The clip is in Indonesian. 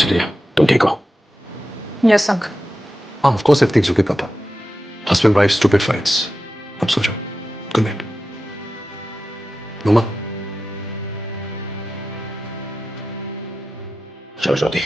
चलिए तुम ठीक हो? Yes uncle. Mom, of course everything's okay, Papa. Husband, wife, stupid fights. अब सो जाओ. Good night. Mama. सरस्वती